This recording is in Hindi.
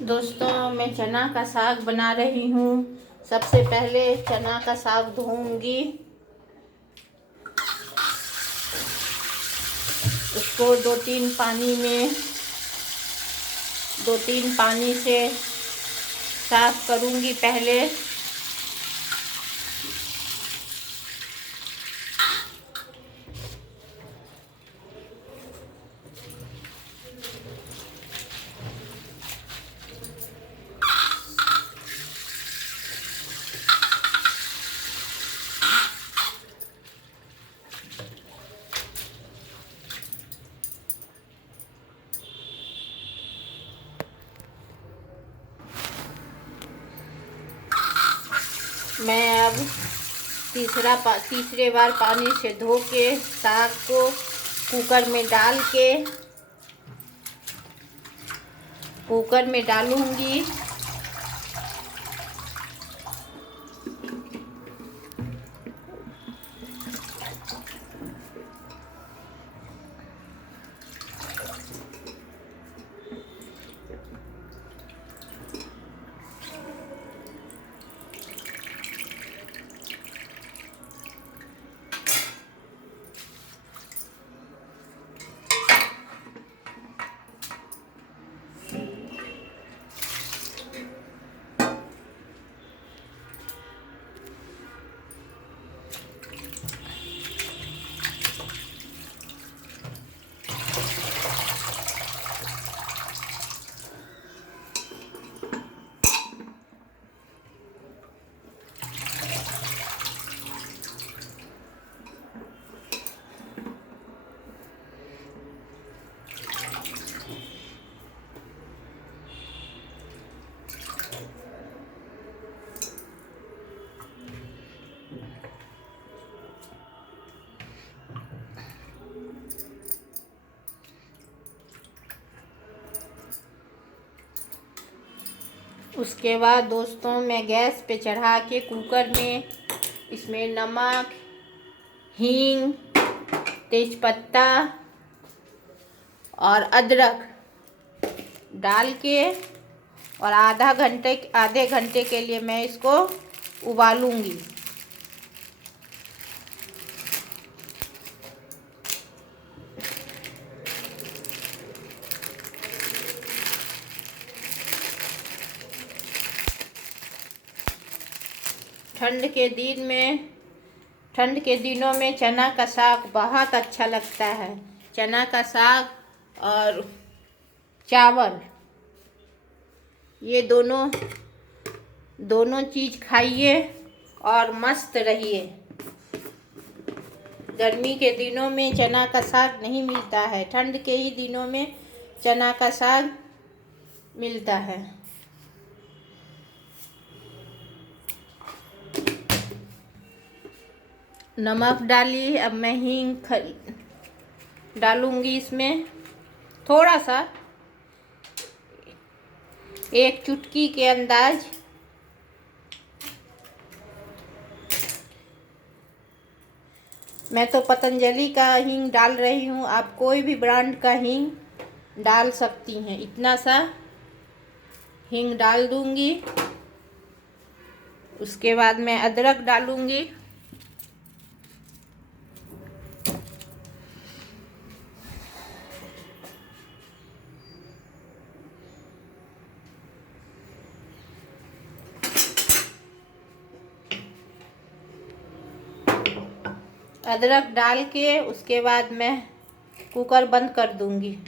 दोस्तों, मैं चना का साग बना रही हूँ। सबसे पहले चना का साग धोऊंगी। उसको दो तीन पानी से साफ करूंगी पहले। मैं अब तीसरे बार पानी से धो के साग को कुकर में डालूंगी। उसके बाद दोस्तों, मैं गैस पे चढ़ा के कुकर में इसमें नमक, हींग, तेजपत्ता और अदरक डाल के और आधे घंटे के लिए मैं इसको उबालूंगी। ठंड के दिनों में चना का साग बहुत अच्छा लगता है। चना का साग और चावल, ये दोनों चीज़ खाइए और मस्त रहिए। गर्मी के दिनों में चना का साग नहीं मिलता है, ठंड के ही दिनों में चना का साग मिलता है। नमक डाली। अब मैं हींग डालूंगी इसमें, थोड़ा सा, एक चुटकी के अंदाज। मैं तो पतंजलि का हींग डाल रही हूँ, आप कोई भी ब्रांड का हींग डाल सकती हैं। इतना सा हींग डाल दूंगी। उसके बाद मैं अदरक डालूंगी। अदरक डाल के उसके बाद मैं कुकर बंद कर दूंगी।